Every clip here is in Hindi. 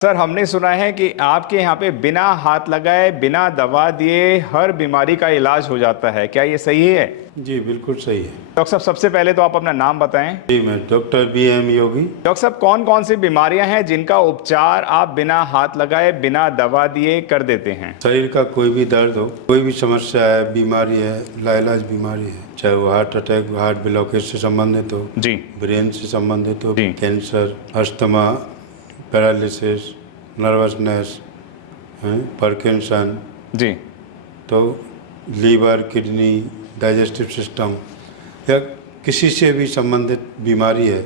सर, हमने सुना है कि आपके यहाँ पे बिना हाथ लगाए, बिना दवा दिए हर बीमारी का इलाज हो जाता है। क्या ये सही है? जी बिल्कुल सही है। डॉक्टर साहब, सबसे पहले तो आप अपना नाम बताएं। जी मैं डॉक्टर BM योगी। डॉक्टर साहब, कौन कौन सी बीमारियां हैं जिनका उपचार आप बिना हाथ लगाए, बिना दवा दिए कर देते हैं? शरीर का कोई भी दर्द हो, कोई भी समस्या है, बीमारी है, लाइलाज बीमारी है, चाहे वो हार्ट अटैक, हार्ट ब्लॉकेज से संबंधित हो, जी ब्रेन से संबंधित हो, जी cancer, asthma, paralysis, nervousness, Parkinson, जी तो लीवर, किडनी, डाइजेस्टिव सिस्टम या किसी से भी संबंधित बीमारी है,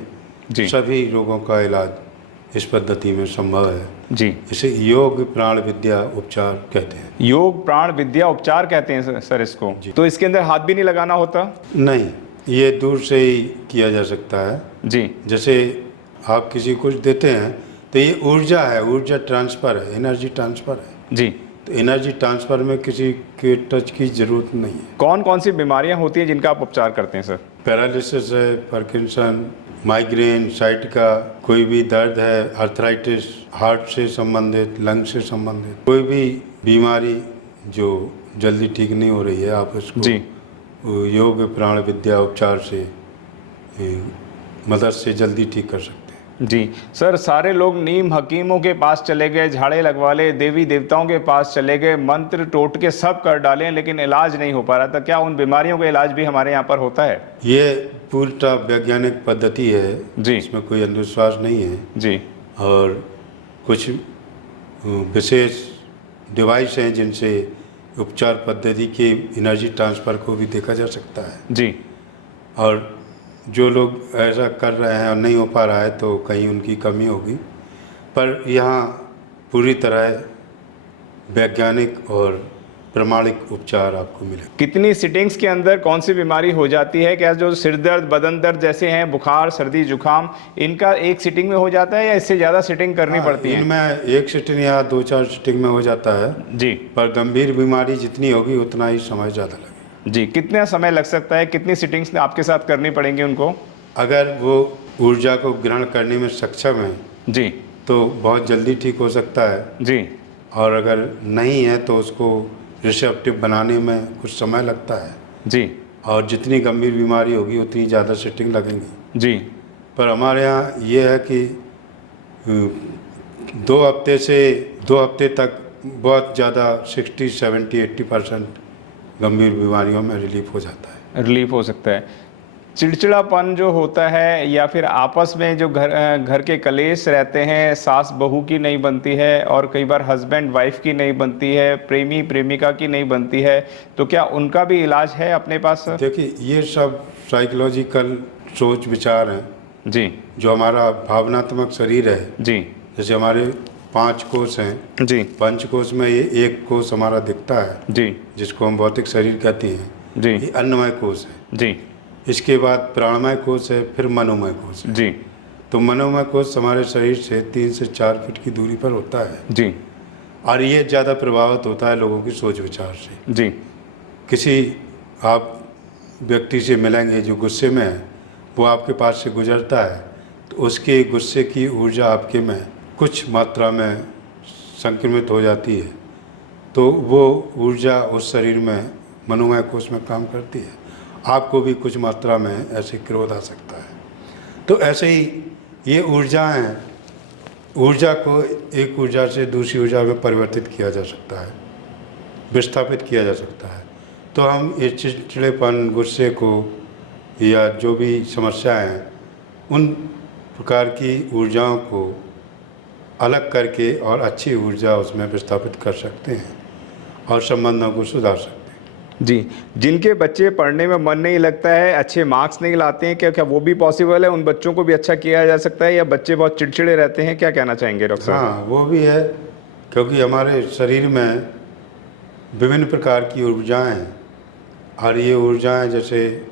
जी सभी रोगों का इलाज इस पद्धति में संभव है। जी। इसे योग प्राण विद्या उपचार कहते हैं। योग प्राण विद्या उपचार कहते हैं सर इसको। तो इसके अंदर हाथ भी नहीं लगाना होता? नहीं, ये दूर से ही किया जा सकता है। जी जैसे आप किसी को देते हैं तो ये ऊर्जा है, ऊर्जा ट्रांसफ़र है, एनर्जी ट्रांसफ़र है। जी। तो एनर्जी ट्रांसफ़र में किसी के टच की ज़रूरत नहीं है। कौन कौन सी बीमारियां होती हैं जिनका आप उपचार करते हैं सर? पैरालिसिस है, पार्किंसन, माइग्रेन, साइट का कोई भी दर्द है, आर्थराइटिस, हार्ट से संबंधित, लंग से संबंधित कोई भी बीमारी जो जल्दी ठीक नहीं हो रही है, आप उसको जी योग प्राण विद्या उपचार से मदद से जल्दी ठीक कर सकते हैं। जी। सर, सारे लोग नीम हकीमों के पास चले गए, झाड़े लगवा ले, देवी देवताओं के पास चले गए, मंत्र टोटके सब कर डालें, लेकिन इलाज नहीं हो पा रहा था। क्या उन बीमारियों का इलाज भी हमारे यहाँ पर होता है? ये पूर्णतः वैज्ञानिक पद्धति है जी। इसमें कोई अंधविश्वास नहीं है। जी और कुछ विशेष डिवाइस हैं जिनसे उपचार पद्धति के एनर्जी ट्रांसफ़र को भी देखा जा सकता है। जी और जो लोग ऐसा कर रहे हैं और नहीं हो पा रहा है तो कहीं उनकी कमी होगी, पर यहाँ पूरी तरह वैज्ञानिक और प्रमाणिक उपचार आपको मिले। कितनी सिटिंग्स के अंदर कौन सी बीमारी हो जाती है? क्या जो सिर दर्द, बदन दर्द जैसे हैं, बुखार, सर्दी, जुकाम, इनका एक सिटिंग में हो जाता है या इससे ज़्यादा सिटिंग करनी पड़ती है? इनमें एक सिटिंग या 2-4 सिटिंग में हो जाता है जी। पर गंभीर बीमारी जितनी होगी उतना ही समय ज़्यादा लगेगा। जी। कितना समय लग सकता है? कितनी सिटिंग्स आपके साथ करनी पड़ेंगी उनको? अगर वो ऊर्जा को ग्रहण करने में सक्षम है जी तो बहुत जल्दी ठीक हो सकता है, जी और अगर नहीं है तो उसको रिसेप्टिव बनाने में कुछ समय लगता है। जी और जितनी गंभीर बीमारी होगी उतनी ज़्यादा सिटिंग लगेंगी। जी। पर हमारे यहाँ ये है कि 2 हफ्ते तक बहुत ज़्यादा 60, 70, 80% गंभीर बीमारियों में रिलीफ हो जाता है। रिलीफ हो सकता है। चिड़चिड़ापन जो होता है या फिर आपस में जो घर के कलेश रहते हैं, सास बहू की नहीं बनती है और कई बार हस्बैंड वाइफ की नहीं बनती है, प्रेमी प्रेमिका की नहीं बनती है, तो क्या उनका भी इलाज है अपने पास? देखिए, ये सब साइकोलॉजिकल सोच विचार हैं जी जो हमारा भावनात्मक शरीर है। जी जैसे हमारे 5 कोष हैं, जी पंचकोश में ये एक कोष हमारा दिखता है जी जिसको हम भौतिक शरीर कहते हैं। जी ये अन्नमय कोष है। जी इसके बाद प्राणमय कोष है, फिर मनोमय कोष है। जी तो मनोमय कोष हमारे शरीर से 3 से 4 फीट की दूरी पर होता है जी और ये ज़्यादा प्रभावित होता है लोगों की सोच विचार से। जी किसी आप व्यक्ति से मिलेंगे जो गुस्से में है, वो आपके पास से गुजरता है तो उसके गुस्से की ऊर्जा आपके में कुछ मात्रा में संक्रमित हो जाती है, तो वो ऊर्जा उस शरीर में मनोमय कोष में काम करती है। आपको भी कुछ मात्रा में ऐसे क्रोध आ सकता है। तो ऐसे ही ये ऊर्जाएं हैं, ऊर्जा को एक ऊर्जा से दूसरी ऊर्जा में परिवर्तित किया जा सकता है, विस्थापित किया जा सकता है। तो हम ये चिड़चिड़ेपन, गुस्से को या जो भी समस्याएं हैं, उन प्रकार की ऊर्जाओं को अलग करके और अच्छी ऊर्जा उसमें विस्थापित कर सकते हैं और संबंधों को सुधार सकते हैं। जी। जिनके बच्चे पढ़ने में मन नहीं लगता है, अच्छे मार्क्स नहीं लाते हैं, क्या क्या वो भी पॉसिबल है? उन बच्चों को भी अच्छा किया जा सकता है या बच्चे बहुत चिड़चिड़े रहते हैं? क्या कहना चाहेंगे डॉक्टर साहब? हाँ, वो भी है, क्योंकि हमारे शरीर में विभिन्न प्रकार की ऊर्जाएं हैं और ये ऊर्जाएं जैसे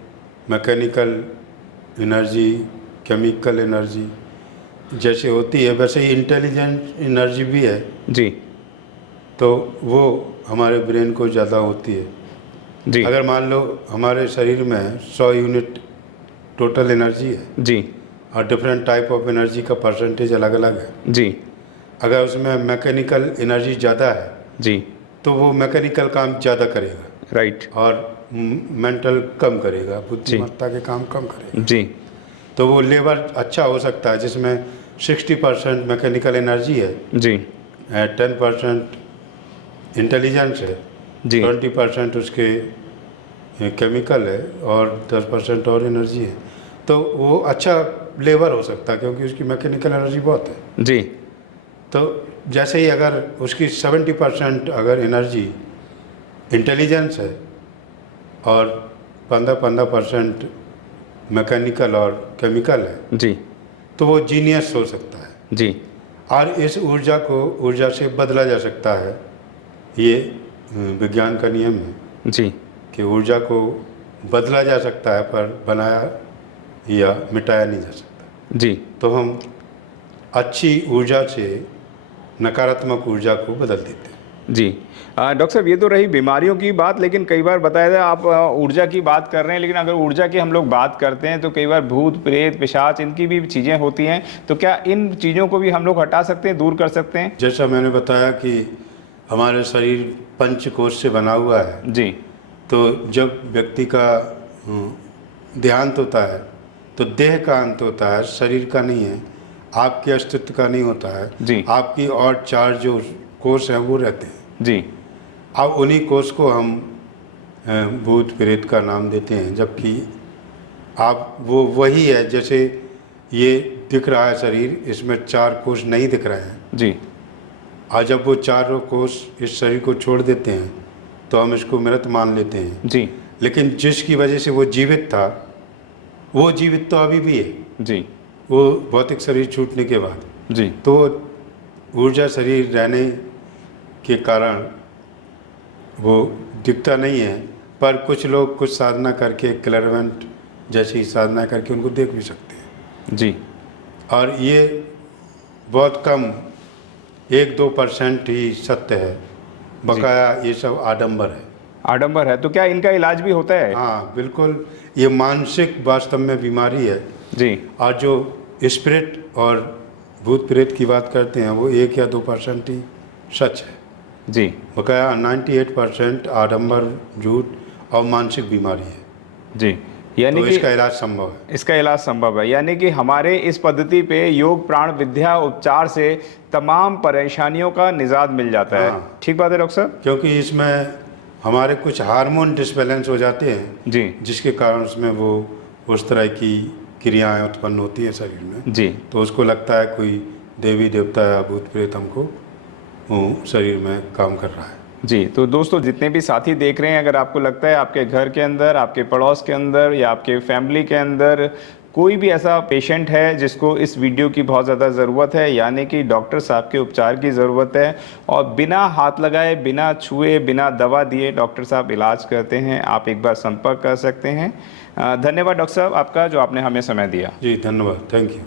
मैकेनिकल एनर्जी, केमिकल एनर्जी जैसे होती है, वैसे ही इंटेलिजेंट एनर्जी भी है। जी तो वो हमारे ब्रेन को ज़्यादा होती है। जी अगर मान लो हमारे शरीर में 100 यूनिट टोटल एनर्जी है जी और डिफरेंट टाइप ऑफ एनर्जी का परसेंटेज अलग अलग है। जी अगर उसमें मैकेनिकल एनर्जी ज़्यादा है जी। तो वो मैकेनिकल काम ज़्यादा करेगा राइट। और मेंटल कम करेगा, बुद्धिमत्ता के काम कम करेगा। जी। तो वो लेबर अच्छा हो सकता है जिसमें 60% मैकेनिकल एनर्जी है, जी। 10% इंटेलिजेंस है, जी। 20% उसके केमिकल है और 10% और एनर्जी है। तो वो अच्छा लेबर हो सकता है क्योंकि उसकी मैकेनिकल एनर्जी बहुत है। जी। तो जैसे ही अगर उसकी 70% अगर एनर्जी इंटेलिजेंस है और 15% मैकेनिकल और केमिकल है जी। तो वो जीनियस हो सकता है। जी। और इस ऊर्जा को ऊर्जा से बदला जा सकता है। ये विज्ञान का नियम है जी। कि ऊर्जा को बदला जा सकता है पर बनाया या मिटाया नहीं जा सकता। जी। तो हम अच्छी ऊर्जा से नकारात्मक ऊर्जा को बदल देते हैं। जी। डॉक्टर साहब, ये तो रही बीमारियों की बात, लेकिन कई बार बताया जाए आप ऊर्जा की बात कर रहे हैं, लेकिन अगर ऊर्जा की हम लोग बात करते हैं तो कई बार भूत प्रेत पिशाच इनकी भी चीज़ें होती हैं, तो क्या इन चीज़ों को भी हम लोग हटा सकते हैं, दूर कर सकते हैं? जैसा मैंने बताया कि हमारे शरीर पंचकोश से बना हुआ है। जी। तो जब व्यक्ति का देहांत होता है तो देह का अंत होता है, शरीर का नहीं है, आपके अस्तित्व का नहीं होता है। जी। आपकी और चार जो कोष हैं वो रहते हैं। जी। अब उन्हीं कोष को हम भूत प्रेत का नाम देते हैं, जबकि आप वो वही है। जैसे ये दिख रहा है शरीर, इसमें चार कोष नहीं दिख रहे हैं। जी। और जब वो चारों कोष इस शरीर को छोड़ देते हैं तो हम इसको मृत मान लेते हैं। जी। लेकिन जिसकी वजह से वो जीवित था वो जीवित तो अभी भी है, जी। वो भौतिक शरीर छूटने के बाद। जी। तो ऊर्जा शरीर रहने के कारण वो दिखता नहीं है, पर कुछ लोग कुछ साधना करके क्लैरवेंट जैसी साधना करके उनको देख भी सकते हैं। जी। और ये बहुत कम 1-2% ही सत्य है, बकाया ये सब आडंबर है। आडंबर है, तो क्या इनका इलाज भी होता है? हाँ बिल्कुल, ये मानसिक वास्तव में बीमारी है। जी। और जो स्पिरिट और भूत प्रेत की बात करते हैं वो 1 या 2% ही सच है। जी। बकाया 98% आडंबर, झूठ और मानसिक बीमारी है। जी। यानी तो कि इसका इलाज संभव है। इसका इलाज संभव है, यानी कि हमारे इस पद्धति पे योग प्राण विद्या उपचार से तमाम परेशानियों का निजात मिल जाता है। हाँ। ठीक बात है डॉक्टर साहब? क्योंकि इसमें हमारे कुछ हार्मोन डिसबैलेंस हो जाते हैं जी। जिसके कारण उसमें वो उस तरह की क्रियाएं उत्पन्न होती हैं शरीर में। जी। तो उसको लगता है कोई देवी देवता या भूत प्रेत हमको शरीर में काम कर रहा है। जी। तो दोस्तों, जितने भी साथी देख रहे हैं, अगर आपको लगता है आपके घर के अंदर, आपके पड़ोस के अंदर या आपके फैमिली के अंदर कोई भी ऐसा पेशेंट है जिसको इस वीडियो की बहुत ज़्यादा ज़रूरत है, यानी कि डॉक्टर साहब के उपचार की ज़रूरत है, और बिना हाथ लगाए, बिना छुए, बिना दवा दिए डॉक्टर साहब इलाज करते हैं, आप एक बार संपर्क कर सकते हैं। धन्यवाद डॉक्टर साहब आपका, जो आपने हमें समय दिया। जी धन्यवाद, थैंक यू।